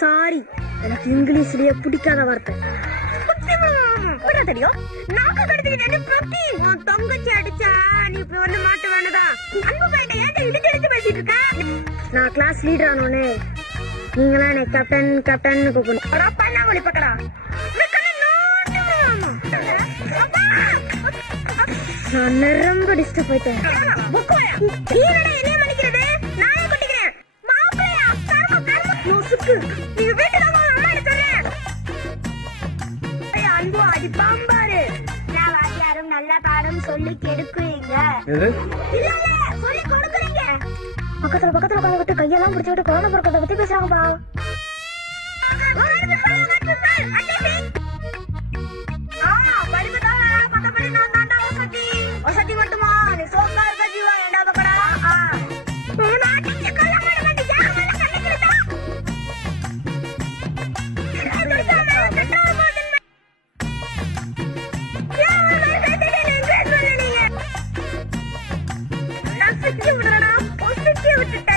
Sorry, எனக்கு இங்கிலீஷ்லயே பிடிக்காத வார்த்தை. தெரியும் நாக்க கடத்திக்கிட்டு உன் தங்கச்சி அடிச்சா நீ இப்ப வந்து மாட்ட வேணுதான். அன்பு பையன் ஏன் இடிச்சு இடிச்சு பேசிட்டு இருக்க? நான் கிளாஸ் லீடர் ஆனோன்னு நீங்களா எனக்கு கேப்டன் கேப்டன் கூப்பிடணும். பண்ணாமொழி பக்கடா நான் நிரம்ப டிஸ்டர்ப் ஆயிட்டேன். நல்லா பாடம் சொல்லி கெடுக்குறீங்க. சொல்லி கொடுக்குறீங்க. பக்கத்துல பக்கத்துல உட்காந்து விட்டு கையெல்லாம் பிடிச்சு விட்டு கொரோனா பொருட்களை பத்தி பேசுறாங்கப்பா. விட்டுட்டேன்.